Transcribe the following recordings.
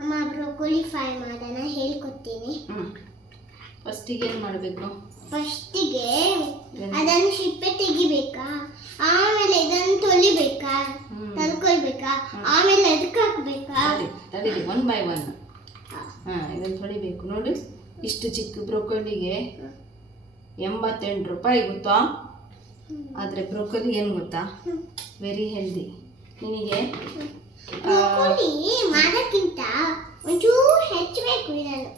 ಅಮ್ಮ broccoli fry ಮಾಡೋಣ ಹೇಳ್ಕೊಡ್ತೀನಿ. ಫಸ್ಟಿಗೆ ಏನು ಮಾಡಬೇಕು? ಫಸ್ಟಿಗೆ ಅದನ್ನು ಸಿಪ್ಪೆ ತೆಗಿಬೇಕಾ, ಆಮೇಲೆ ಇದನ್ನು ತೊಳಿಬೇಕಾ, ತೊಳ್ಕೊಳ್ಬೇಕಾ, ಆಮೇಲೆ ಅದಕ್ಕೆ ಹಾಕ್ಬೇಕಾ. ತಡೀರಿ, 1 by 1. ಇದನ್ನು ತೊಳಿಬೇಕು. ನೋಡಿ, ಇಷ್ಟು ಚಿಕ್ಕ ಬ್ರೊಕೊಲಿಗೆ 88 ರೂಪಾಯಿ ಗೊತ್ತಾ? ಆದರೆ ಬ್ರೊಕೊಲಿ ಏನು ಗೊತ್ತಾ, ವೆರಿ ಹೆಲ್ದಿ. ನಿನಗೆ ಬ್ರೊಕೊಲಿ ಮಾಡೋಕ್ಕಿಂತ ಒಂಚೂರು ಹೆಚ್ಚಬೇಕು ಇದನ್ನು.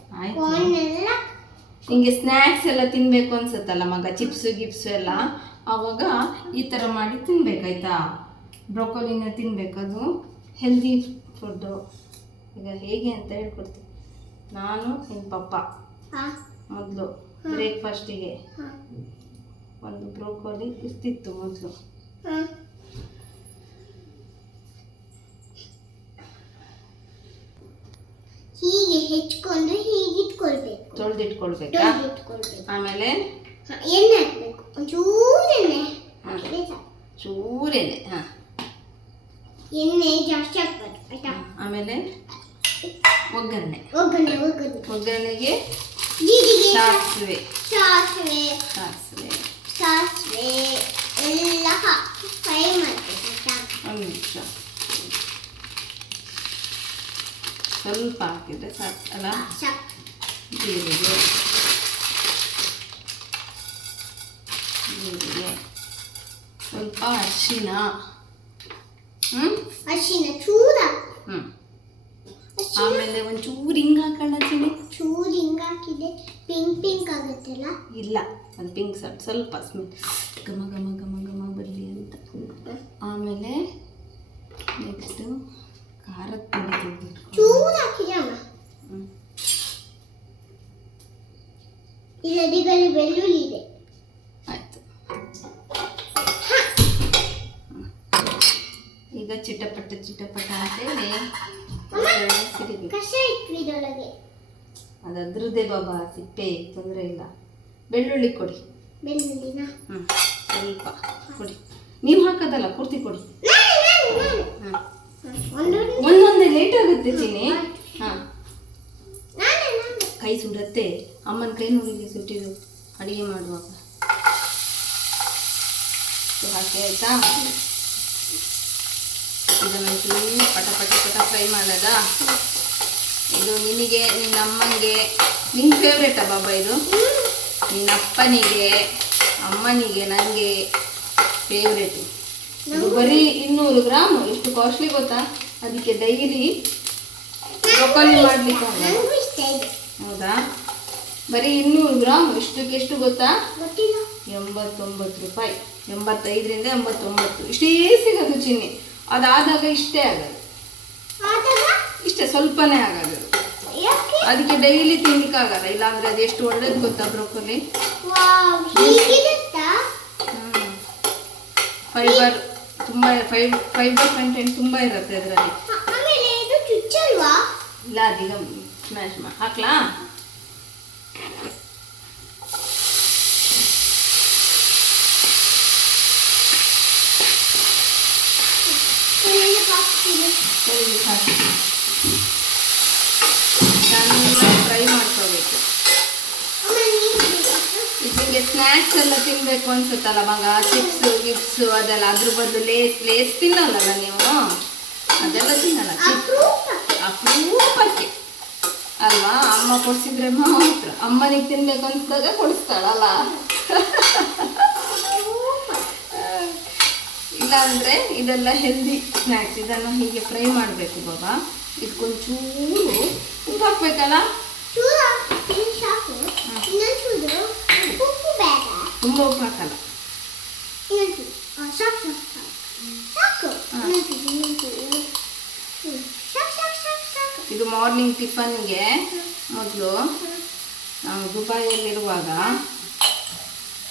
ನಿಂಗೆ ಸ್ನ್ಯಾಕ್ಸ್ ಎಲ್ಲ ತಿನ್ನಬೇಕು ಅನ್ಸುತ್ತಲ್ಲ ಮಗ, ಚಿಪ್ಸು ಗಿಪ್ಸು ಎಲ್ಲ, ಆವಾಗ ಈ ಥರ ಮಾಡಿ ತಿನ್ಬೇಕಾಯ್ತಾ? ಬ್ರೊಕೊಲಿನ ತಿನ್ಬೇಕದು ಹೆಲ್ದಿ ಫುಡ್ಡು. ಈಗ ಹೇಗೆ ಅಂತ ಹೇಳ್ಕೊಡ್ತೀನಿ. ನಾನು ನಿನ್ನ ಪಪ್ಪ ಮೊದಲು ಬ್ರೇಕ್ಫಾಸ್ಟಿಗೆ ಒಂದು ಬ್ರೊಕೊಲಿ ಇರ್ತಿತ್ತು ಮೊದಲು. ಹೀಗೆ ಹೆಚ್ಚಿಕೊಂಡು ಹೀಗೆ ಇಟ್ಕೊಳ್ಬೇಕು, ತೊಳೆದಿಟ್ಕೊಳ್ಬೇಕಾ? ಆಮೇಲೆ ಎಣ್ಣೆ ಹಾಕ್ಬೇಕು, ಒಂಚೂರು ಎಣ್ಣೆ. ಚೂರೆಣ್ಣೆ. ಎಣ್ಣೆ ಜಾಸ್ತಿ ಹಾಕ್ಬಾರ್ದು ಆಯ್ತಾ? ಆಮೇಲೆ ಒಗ್ಗರಣೆ. ಒಗ್ಗರಣೆಗೆ ಸಾಸಿವೆ ಎಲ್ಲ ಹಾಕಿ ಫ್ರೈ ಮಾಡಬೇಕು. ಒಂದು ನಿಮಿಷ, ಸ್ವಲ್ಪ ಹಾಕಿದ್ರೆ ಸಾಕು ಅಲ್ಲ? ಜೀರಿಗೆ ಸ್ವಲ್ಪ ಅರಿಶಿನ, ಚೂರ. ಆಮೇಲೆ ಒಂಚೂರು ಹಿಂಗೆ ಹಾಕೋಣ ಚಿನಿ. ಚೂರು ಹಿಂಗೆ ಹಾಕಿದೆ ಪಿಂಕ್ ಆಗುತ್ತಲ್ಲ? ಇಲ್ಲ, ಅದು ಪಿಂಕ್ ಸ್ವಲ್ಪ ಸ್ಮೆಲ್ ಘಮ ಘಮ ಘಮ ಘಮ ಬರಲಿ ಅಂತ. ಆಮೇಲೆ ನೆಕ್ಸ್ಟು ಖಾರದ ಪುಡಿ ತೆಗೆದು ಚೂರು ಹಾಕಿದಮ್ಮ. ಇದರಲ್ಲಿ ಬೆಳ್ಳುಳ್ಳಿ ಇದೆ. ಆಯಿತು. ಈಗ ಚಿಟಪಟ ಅಂತೇಳಿ ಕಸ ಇಟ್ವಿ ಇದರೊಳಗೆ. ಅದು ಅದ್ರದ್ದೇ ಬಾಬಾ, ಸಿಪ್ಪೆ ತೊಂದರೆ ಇಲ್ಲ. ಬೆಳ್ಳುಳ್ಳಿ ಕೊಡಿ. ಬೆಳ್ಳುಳ್ಳಿನ ಸ್ವಲ್ಪ ಕೊಡಿ. ನೀವು ಹಾಕೋದಲ್ಲ, ಪೂರ್ತಿ ಕೊಡಿ. ಒಂದೊಂದೇ ಲೇಟ್ ಆಗುತ್ತೆ ಚಿನಿ. ಕೈ ಸುಡತ್ತೆ. ಅಮ್ಮನ ಕೈ ನೋಡಿಗೆ ಸುಟ್ಟಿದ್ದು ಅಡಿಗೆ ಮಾಡುವಾಗ. ಹಾಕಿ ಆಯ್ತಾ? ಇದನ್ನಂತೂ ಪಟ ಪಟ ಪಟ ಫ್ರೈ ಮಾಡೋದಾ? ಇದು ನಿನಗೆ, ನಿನ್ನ ಅಮ್ಮನಿಗೆ, ನಿನ್ನ ಫೇವ್ರೇಟಾ ಬಾಬಾ ಇದು? ನಿನ್ನ ಅಪ್ಪನಿಗೆ, ಅಮ್ಮನಿಗೆ, ನನಗೆ ಫೇವ್ರೇಟು. ಇದು ಬರೀ 200 ಗ್ರಾಮ್. ಎಷ್ಟು ಕಾಸ್ಟ್ಲಿ ಗೊತ್ತಾ? ಅದಕ್ಕೆ ಡೈಲಿ ಬ್ರೊಕೊಲಿ ಮಾಡಲಿಕ್ಕೆ ಹೌದಾ? ಬರೀ 200 ಗ್ರಾಮ್. ಎಷ್ಟು ಗೊತ್ತಾ? 89 ರೂಪಾಯಿ. 85ರಿಂದ 89 ಇಷ್ಟೇ ಸಿಗೋದು ಚಿನ್ನಿ. ಅದಾದಾಗ ಇಷ್ಟೇ ಆಗೋದು, ಇಷ್ಟೇ ಸ್ವಲ್ಪನೇ ಆಗೋದು. ಅದಕ್ಕೆ ಡೈಲಿ ತಿನ್ಲಿಕ್ಕಾಗಲ್ಲ. ಇಲ್ಲಾಂದ್ರೆ ಅದು ಎಷ್ಟು ಒಳ್ಳೇದು ಗೊತ್ತಾ ಬ್ರೊಕೊಲಿ? ಫೈಬರ್ ತುಂಬ, ಫೈಬರ್ ಕಂಟೆಂಟ್ ತುಂಬ ಇರುತ್ತೆ ಅದರಲ್ಲಿ. ಇಲ್ಲ, ಅದೀಗ ಸ್ಮ್ಯಾಶ್ ಮಾಡಿ ಹಾಕ್ಲಾ? ಚೆನ್ನಾಗಿ ಫ್ರೈ ಮಾಡ್ಕೋಬೇಕು. ನಿಮಗೆ ಸ್ನ್ಯಾಕ್ಸ್ ಎಲ್ಲ ತಿನ್ನಬೇಕು ಅನ್ಸುತ್ತಲ್ಲ ಮಗ, ಚಿಪ್ಸು ಗಿಪ್ಸು ಅದೆಲ್ಲ. ಅದ್ರ ಬದಲು ಲೇಸ್ ತಿನ್ನಲ್ಲ ನೀವು, ಅದೆಲ್ಲ ತಿನ್ನಲ್ಲ. ಅಪರೂಪಕ್ಕೆ ಅಲ್ವಾ? ಅಮ್ಮ ಕೊಡಿಸಿದ್ರೆ ಮಾತ್ರ. ಅಮ್ಮನಿಗೆ ತಿನ್ಬೇಕು ಅನ್ಸಿದಾಗ ಕೊಡಿಸ್ತಾಳಲ್ಲ. ಇಲ್ಲಾಂದರೆ ಇದೆಲ್ಲ ಹೆಲ್ದಿ ಸ್ನ್ಯಾಕ್ಸ್. ಇದನ್ನು ಹೀಗೆ ಫ್ರೈ ಮಾಡಬೇಕು ಬಾಬಾ. ಇದಕ್ಕೊಂಚೂರು ಉಪ್ಪು ಹಾಕ್ಬೇಕಲ್ಲ? ತುಂಬ ಉಪ್ಪು ಹಾಕಲ್ಲ. ಇದು ಮಾರ್ನಿಂಗ್ ಟಿಫನ್ಗೆ ಮೊದಲು ನಾವು ದುಬೈಯಲ್ಲಿರುವಾಗ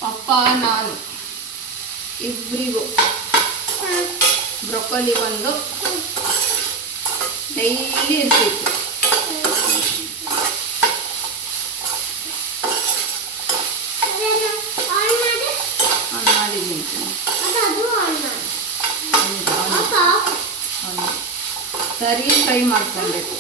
ಅಪ್ಪ ನಾನು ಇಬ್ಬರಿಗೂ ಬ್ರೊಕೊಲಿ ಒಂದು ಡೈಲಿ ಇರ್ತಿತ್ತು. ಮಾಡಿದ್ದೀನಿ ಸರಿ ಫ್ರೈ ಮಾಡ್ಕೊಳ್ಬೇಕು.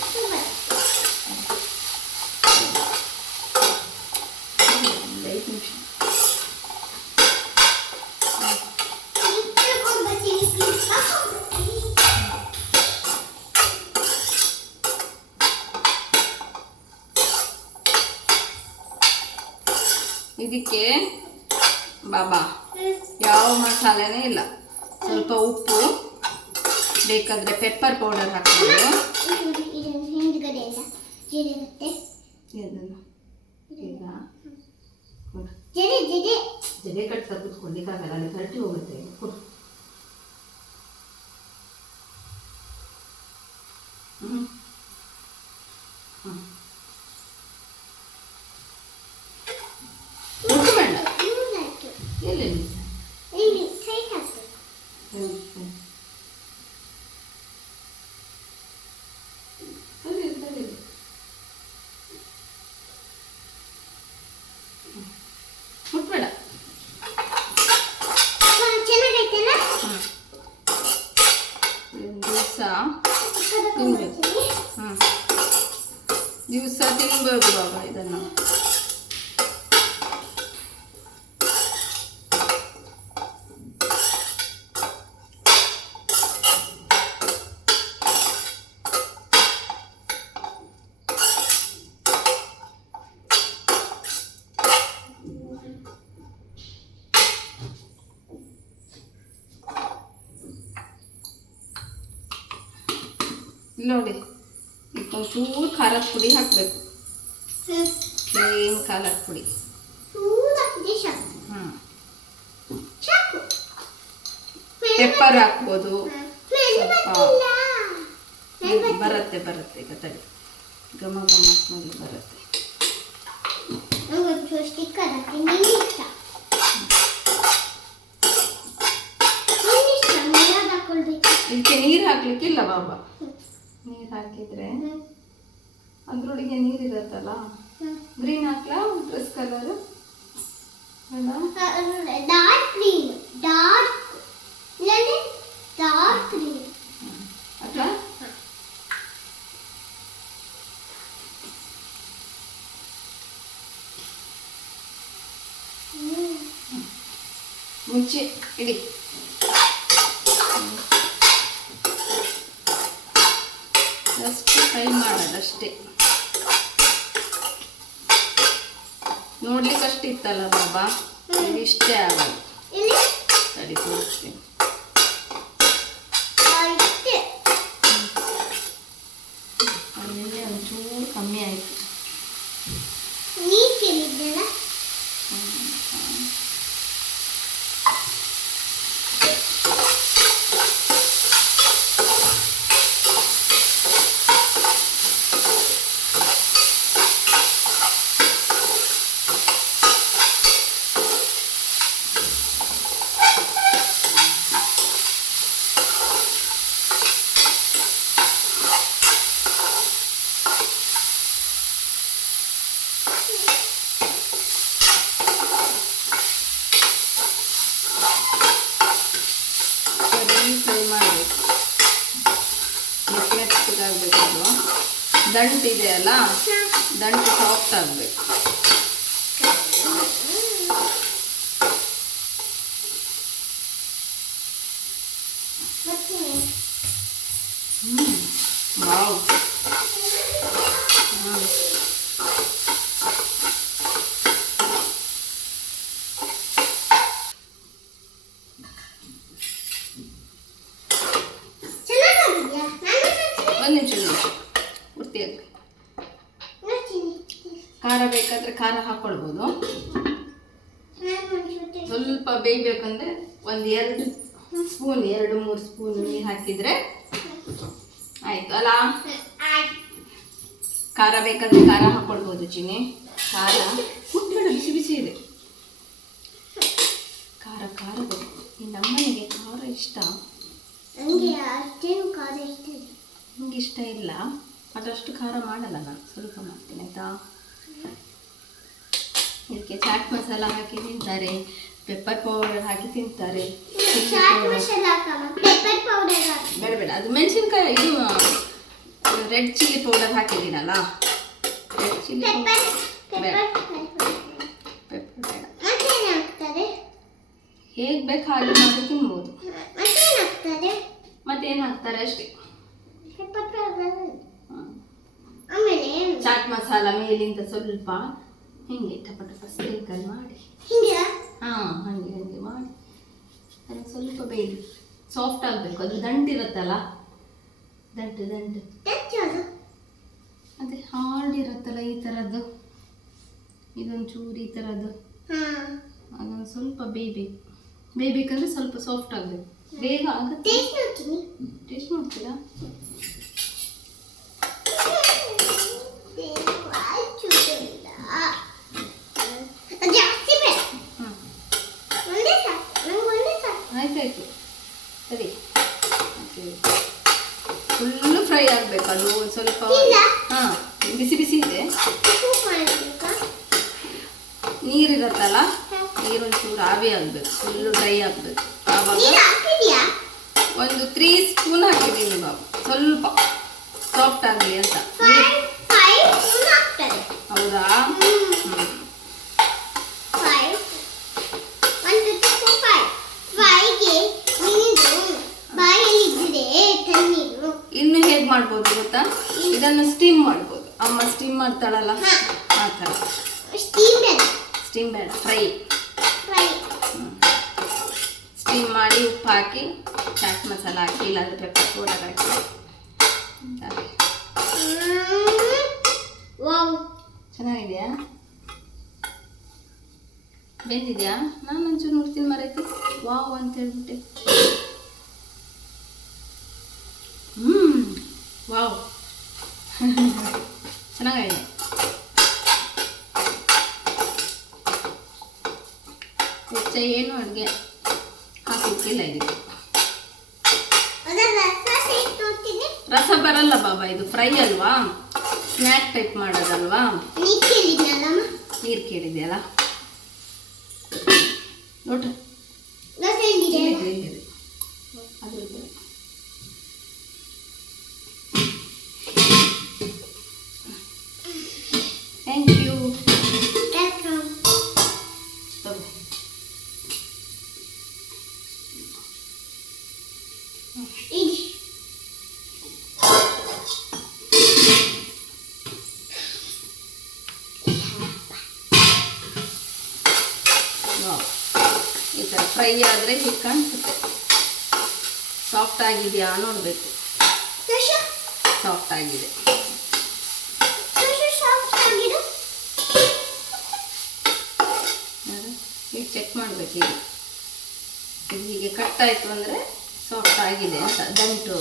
ಇದಕ್ಕೆ ಬಾಬಾ ಯಾವ ಮಸಾಲೆನೇ ಇಲ್ಲ, ಸ್ವಲ್ಪ ಉಪ್ಪು, ಬೇಕಾದರೆ ಪೆಪ್ಪರ್ ಪೌಡರ್ ಹಾಕ್ಬೋದು. ಹಿಂದ್ಗಡೆ ಎಲ್ಲ ಜೀರಿಗೆ ಇದನ್ನು ಈಗ ಜಡೆ ಕಟ್ತಾ ಕೂತ್ಕೊಳ್ಳಿಕ್ಕಾಗಲ್ಲ, ಅಲ್ಲಿ ಕರಟಿ ಹೋಗುತ್ತೆ. ಮುಟ್ಬೇಡ. ದಿವಸ ತಿನ್ಬೋದು ಬಾಬಾ ಇದನ್ನು. ನೋಡಿ, ಒಂಚೂರು ಖಾರದ ಪುಡಿ ಹಾಕಬೇಕು, ಪ್ಲೇನ್ ಖಾರದ ಪುಡಿ. ಪೆಪ್ಪರ್ ಹಾಕ್ಬೋದು, ಬರುತ್ತೆ ಬರುತ್ತೆ. ಈಗ ತಡಿ, ಘಮ ಘಮ ಸ್ಮೆಲ್ ಬರುತ್ತೆ. ಇದಕ್ಕೆ ನೀರು ಹಾಕ್ಲಿಕ್ಕಿಲ್ಲ ಬಾಬಾ. ನೀರು ಹಾಕಿದ್ರೆ ಅದ್ರೊಳಗೆ ನೀರಿರತ್ತಲ್ಲ. ಗ್ರೀನ್ ಹಾಕ್ಲಾ dress colour? Dark green, dark green ಅಥವಾ ಮುಚ್ಚಿ ಇಡಿ. Just fry ಮಾಡೋದಷ್ಟೇ. ನೋಡ್ಲಿಕ್ಕೆ ಅಷ್ಟು ಇತ್ತಲ್ಲ ಬಾಬಾ, ಇಷ್ಟೇ ಆಗೋದು. ಸರಿ ತೋರಿಸ್ತೀನಿ. ಆಮೇಲೆ ಒಂಚೂರು ಕಮ್ಮಿ ಆಯಿತು. ಫ್ರೈ ಮಾಡಬೇಕು, ಮೆತ್ತಗಾಗಬೇಕು. ಅದು ದಂಟು ಇದೆಯಲ್ಲ, ದಂಟು ಸಾಫ್ಟ್ ಆಗಬೇಕು. ವಾವ್, ಒಂದು ನಿಮಿಷ ಪೂರ್ತಿ ಆಗಲಿ. ಖಾರ ಬೇಕಾದರೆ ಖಾರ ಹಾಕ್ಕೊಳ್ಬೋದು. ಸ್ವಲ್ಪ ಬೇಯಬೇಕಂದ್ರೆ ಒಂದು 2-3 ಸ್ಪೂನ್ ನೀರು ಹಾಕಿದರೆ ಆಯಿತು ಅಲ್ಲ. ಖಾರ ಬೇಕಾದರೆ ಖಾರ ಹಾಕ್ಕೊಳ್ಬೋದು ಚಿನ್ನಿ. ಖಾರ ಮುಟ್ಬೇಡ, ಬಿಸಿ ಬಿಸಿ ಇದೆ. ಖಾರ ಬೇಕು. ನಮ್ಮನೆಗೆ ಖಾರ ಇಷ್ಟ. ನಿಮ್ಗೆ ಇಷ್ಟ ಇಲ್ಲ, ಅದಷ್ಟು ಖಾರ ಮಾಡಲ್ಲ ನಾನು, ಸ್ವಲ್ಪ ಮಾಡ್ತೀನಿ ಆಯಿತಾ. ಇದಕ್ಕೆ ಚಾಟ್ ಮಸಾಲ ಹಾಕಿ ತಿಂತಾರೆ, ಪೆಪ್ಪರ್ ಪೌಡರ್ ಹಾಕಿ ತಿಂತಾರೆ. ಬೇಡ, ಅದು ಮೆಣಸಿನ್ಕಾಯಿ, ಇದು ರೆಡ್ ಚಿಲ್ಲಿ ಪೌಡರ್ ಹಾಕಿದ್ದೀನಲ್ಲ, ರೆಡ್ ಚಿಲ್ಲಿ ಬೇಡ, ಪೆಪ್ಪರ್ ಬೇಡ. ಹೇಗೆ ಬೇಕು ಹಾಗೆ ಮಾಡಿ ತಿನ್ಬೋದು. ಮತ್ತೇನು ಹಾಕ್ತಾರೆ ಅಷ್ಟೇ. ಚಾಟ್ ಮಸಾಲ ಮೇಲಿಂದ ಸ್ವಲ್ಪ ಹಿಂಗೆ ಟಪ ಟಪ ಸ್ಪ್ರಿಂಕಲ್ ಮಾಡಿ ಹಿಂಗೆ ಹಾಂ ಹಾಗೆ ಹಾಗೆ ಮಾಡಿ ಅದು ಸ್ವಲ್ಪ ಬೇಡಿ ಸಾಫ್ಟ್ ಆಗಬೇಕು. ಅದು ದಂಟಿರುತ್ತಲ್ಲ, ದಂಟು ಟಚ್ಚೋದು ಅದೇ ಹಾರ್ಡ್ ಇರುತ್ತಲ್ಲ ಈ ಥರದ್ದು, ಇದೊಂದು ಚೂರು ಈ ಥರದ್ದು, ಹಾಂ ಅದೊಂದು ಸ್ವಲ್ಪ ಬೇಯಬೇಕಂದ್ರೆ ಸ್ವಲ್ಪ ಸಾಫ್ಟ್ ಆಗಬೇಕು. ಬೇಗ ಆಗುತ್ತೆ. ಟೇಸ್ಟ್ ನೋಡ್ತೀನಿ. ಟೇಸ್ಟ್ ಮಾಡ್ತೀರಾ? ಜಾಸ್ತಿ ಬೇಡ, ಹಾಂ ಒಂದೇ ಸಾಕು, ನಂಗೆ ಒಂದೇ ಸಾಕು. ಆಯ್ತಾಯ್ತು ಸರಿ. ಫುಲ್ಲು ಫ್ರೈ ಆಗಬೇಕು ಅದು. ಒಂದು ಸ್ವಲ್ಪ ಇಲ್ಲ. ಹಾಂ ಬಿಸಿ ಬಿಸಿ ಇದೆ. ಸೂಪ್ ಮಾಡಬೇಕಾ? ನೀರಿರುತ್ತಲ್ಲ, ನೀರೊಂಚೂರು ಆವಿ ಆಗಬೇಕು, ಫುಲ್ಲು ಡ್ರೈ ಆಗಬೇಕು. ಆವಾಗ ನೀರು ಹಾಕಿದ್ಯಾ? ಒಂದು 3 ಸ್ಪೂನ್ ಹಾಕಿದ್ದೀನಿ ಬಾಬು, ಸ್ವಲ್ಪ ಸಾಫ್ಟ್ ಆಗಲಿ ಅಂತ. 5 ಸ್ಪೂನ್ ಹಾಕ್ತಾರೆ. ಹೌದಾ? ಹ್ಞೂ 5 1 2 3 4 5ಗೆ ನೀನು ಬಾಯಲ್ಲಿ ಇದ್ದಿದೆ ತಣ್ಣೀರು. ಇನ್ನು ಹೇಗೆ ಮಾಡ್ಬೋದು ಗೊತ್ತಾ? ಇದನ್ನು ಸ್ಟೀಮ್ ಮಾಡ್ಬೋದು. ಅಮ್ಮ ಸ್ಟೀಮ್ ಮಾಡ್ತಾಳಲ್ಲ ಆ ಥರ. ಸ್ಟೀಮ್ ಬೇಡ, ಫ್ರೈ ಫ್ರೈ ಸ್ಟೀಮ್ ಮಾಡಿ ಉಪ್ಪು ಹಾಕಿ ಚಾಟ್ ಮಸಾಲ ಹಾಕಿ ಇಲ್ಲಾಂದ್ರೆ ಪೆಪ್ಪರ್ ಪೌಡರ್ ಹಾಕಿ. ವಾವ್ ಚೆನ್ನಾಗಿದೆಯಾ? ಬೆಂದಿದೆಯಾ? ನಾನು ಒಂಚೂರು ನೋಡ್ತೀನಿ ಮರೈತಿ. ವಾವ್ ಅಂತ ಹೇಳ್ಬಿಟ್ಟೆ. ವಾವ್ ಚೆನ್ನಾಗಿದೆ. ಹೆಚ್ಚ ಏನು ಅಡುಗೆ ಹಾಕಿಕ್ಕಿಲ್ಲ ಇದಕ್ಕೆ. ರಸ ಬರಲ್ಲ ಬಾಬಾ, ಇದು ಫ್ರೈ ಅಲ್ವಾ, ಸ್ನ್ಯಾಕ್ ಟೈಪ್ ಮಾಡೋದಲ್ವಾ. ನೀರು ಕೇಳಿದೆಯಲ್ಲ ನೋಡ್ರಿ, ಥ್ಯಾಂಕ್ ಯು. ಈ ಥರ ಫ್ರೈ ಆದರೆ ಹೀಗೆ ಕಾಣಿಸುತ್ತೆ. ಸಾಫ್ಟ್ ಆಗಿದೆಯಾ ನೋಡಬೇಕು. ಸಾಫ್ಟ್ ಆಗಿದೆ. ಈಗ ಚೆಕ್ ಮಾಡಬೇಕು. ಇದು ಹೀಗೆ ಕಟ್ಟಾಯಿತು ಅಂದರೆ ಸಾಫ್ಟ್ ಆಗಿದೆ ಅಂತ. ದಂಟು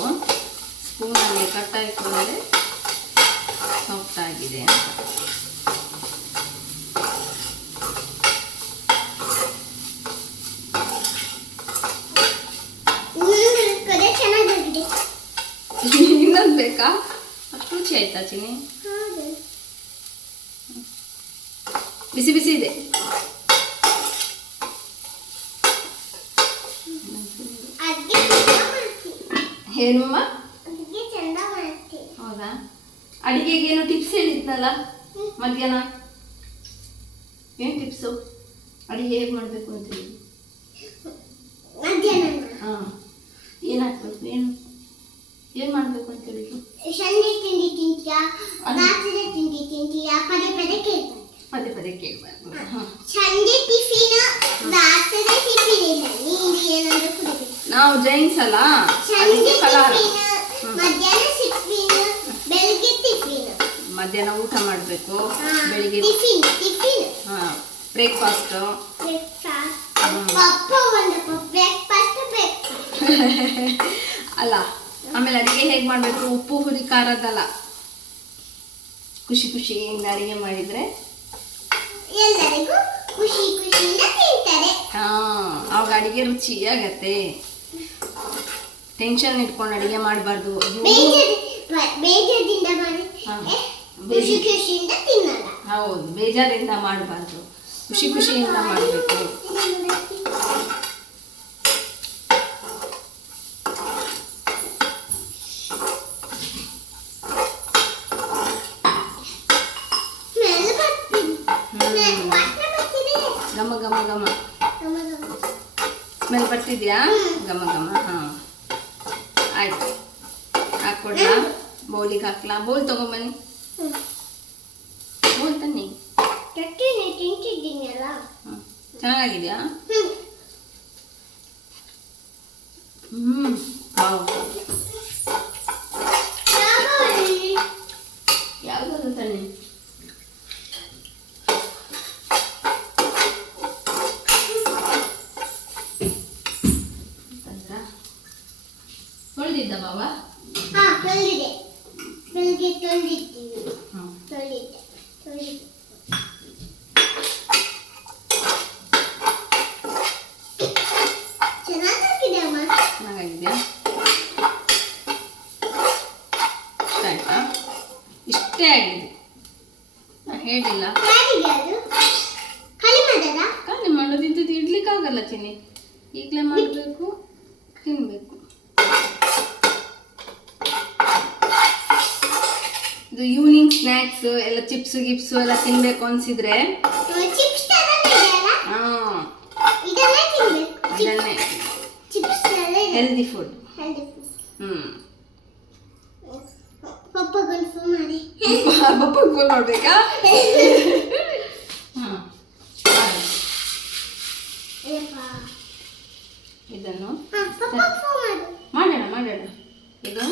ಸ್ಪೂನಲ್ಲಿ ಕಟ್ಟಾಯಿತು ಅಂದರೆ ಸಾಫ್ಟ್ ಆಗಿದೆ ಅಂತ. ಇನ್ನೊಂದು ಬೇಕಾ? ಅಷ್ಟು ರುಚಿ ಆಯ್ತಾ ಚಿನಿ? ಬಿಸಿ ಬಿಸಿ ಇದೆ. ಏನಮ್ಮ? ಹೌದಾ? ಅಡಿಗೆಗೆ ಏನು ಟಿಪ್ಸ್ ಹೇಳಿದ್ನಲ್ಲ ಮಧ್ಯಾಹ್ನ. ಏನು ಟಿಪ್ಸು? ಅಡಿಗೆ ಹೇಗೆ ಮಾಡಬೇಕು ಅಂತ ಹೇಳಿ. ಹಾಂ ಏನು ಹಾಕ್ಬೇಕು? ಏನು ಮಾಡಬೇಕು ಅಂತ ಹೇಳಿದ್ರು? ಸಂಡೆ ತಿಂಡಿ ತಿಂತೀಯಾ? ರಾತ್ರಿ ತಿಂಡಿ ತಿಂತೀಯಾ? ಪದೇ ಪದೇ ಕೇಳ್ತಾರೆ. ಪದೇ ಪದೇ ಕೇಳಬಾರ್ದು. ಸಂಡೆ ಟಿಫಿನ್, ರಾತ್ರಿ ಟಿಫಿನ್ ಇಲ್ಲ. ನೀನು ಏನಾದರೂ ಕುಡಿಬೇಕು. ನಾವು ಜೈನ್ಸ್ ಅಲ್ಲ, ಸಂಡೆ ಫಲಾರ. ಟಿಫಿನ್, ಮಧ್ಯಾಹ್ನ ಟಿಫಿನ್, ಬೆಳಿಗ್ಗೆ ಟಿಫಿನ್. ಮಧ್ಯಾಹ್ನ ಊಟ ಮಾಡಬೇಕು, ಬೆಳಿಗ್ಗೆ ಟಿಫಿನ್ ಹಾಂ ಬ್ರೇಕ್ಫಾಸ್ಟು. ಅಲ್ಲ, ಆಮೇಲೆ ಅಡುಗೆ ಹೇಗೆ ಮಾಡಬೇಕು? ಉಪ್ಪು ಹುರಿ ಖಾರದಲ್ಲ, ಖುಷಿ ಖುಷಿಯಿಂದ ಅಡುಗೆ ಮಾಡಿದರೆ ಎಲ್ಲರಿಗೂ ಖುಷಿ ಖುಷಿಯಿಂದ ತಿಂತಾರೆ. ಹಾಂ, ಅವಾಗ ಅಡುಗೆ ರುಚಿ ಆಗತ್ತೆ. ಟೆನ್ಷನ್ ಇಟ್ಕೊಂಡು ಅಡುಗೆ ಮಾಡಬಾರ್ದು. ಬೇಜಾರಿಂದ ಮಾಡಿ ಖುಷಿ ಖುಷಿಯಿಂದ ತಿನ್ನಲ್ಲ. ಹೌದು, ಬೇಜಾರಿಂದ ಮಾಡಬಾರ್ದು, ಖುಷಿ ಖುಷಿಯಿಂದ ಮಾಡಬೇಕು. ಘಮ ಘಮ ಘಮ ಸ್ಮೆಲ್ ಬರ್ತಿದ್ಯಾ? ಘಮ ಘಮ. ಹಾಂ ಆಯ್ತು, ಹಾಕ್ಕೊಡ್ಲಾ? ಬೌಲಿಗೆ ಹಾಕ್ಲಾ? ಬೌಲ್ ತೊಗೊಂಬನ್ನಿ. ಬೌಲ್ ತನ್ನಿ. ಚಟ್ನಿ ತಿಂತಿದ್ದೀನಲ್ಲ. ಚೆನ್ನಾಗಿದೆಯಾ? ವಾವ್. ಯಾವ್ದು ತಾನೆ ತೊಳೆದಿದ್ದ ಬಾಬಾ? ತೊಳೆದಿದೆ. ಬೆಳಿಗ್ಗೆ ತೊಳೆದಿದ್ದೀವಿ. ಹಾಂ ತೊಳೆದಿದ್ದೆ. ಚೆನ್ನಾಗಿದೆ ಅಮ್ಮ. ಚೆನ್ನಾಗಿದೆಯಾ? ಇಷ್ಟ ಆಯ್ತಾ? ಇಷ್ಟೇ ಆಗಿದೆ. ನಾನು ಹೇಳಿಲ್ಲ ಯಾರಿಗೆ ಅದು? ಖಾಲಿ ಮಾಡದ? ಖಾಲಿ ಮಾಡೋದಿದ್ದು ಇಡ್ಲಿಕ್ಕಾಗಲ್ಲ ಚಿನ್ನಿ. ಈಗಲೇ ಮಾಡಬೇಕು, ತಿನ್ನಬೇಕು. ಇದು ಈವ್ನಿಂಗ್ ಸ್ನ್ಯಾಕ್ಸ್ ಎಲ್ಲ ಚಿಪ್ಸ್ ಗಿಪ್ಸು ಎಲ್ಲ ತಿನ್ಬೇಕು ಅನ್ಸಿದ್ರೆ ಚಿಪ್ಸ್ ತರ ಇದೆಯಲ್ಲ? ಹಾಂ ಇದನ್ನೇ ತಿನ್ಬೇಕು. ಇದನ್ನೇ ಚಿಪ್ಸ್ ತರ ಇದೆ. Healthy food. Healthy food. ಹ್ಞೂ ಪಪ್ಪಗೊಂದು ಫೋನ್ ಮಾಡಿ. ಪಪ್ಪಗೆ ಫೋನ್ ಮಾಡಬೇಕಾ? ಹಾಂ ಇದನ್ನು ಪಪ್ಪಗೆ ಫೋನ್ ಮಾಡು. ಮಾಡೋಣ. ಇದು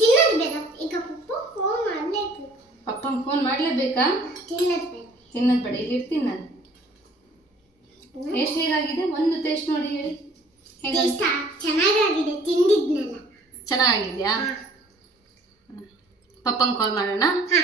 ತಿನ್ನೋದು ಬೇಡ. ಈಗ ಪಪ್ಪ ಫೋನ್ ಮಾಡಲೇಬೇಕು. ಪಪ್ಪಂಗೆ ಫೋನ್ ಮಾಡಲೇಬೇಕಾ? ತಿನ್ನೋದು ಬೇಡ. ತಿನ್ನೋದು ಬೇಡ, ಇಲ್ಲಿ ಇರ್ತೀನಿ ನಾನು. ಟೇಸ್ಟ್ ಹೇಗಾಗಿದೆ? ಒಂದು ಟೇಸ್ಟ್ ನೋಡಿ ಹೇಳಿ. ಟೇಸ್ಟ್ ಚೆನ್ನಾಗಾಗಿದೆ. ತಿಂದಿದ್ನಲ್ಲ. ಚೆನ್ನಾಗಿದೆಯಾ? ಪಪ್ಪಂಗೆ ಕಾಲ್ ಮಾಡೋಣ. ಹಾ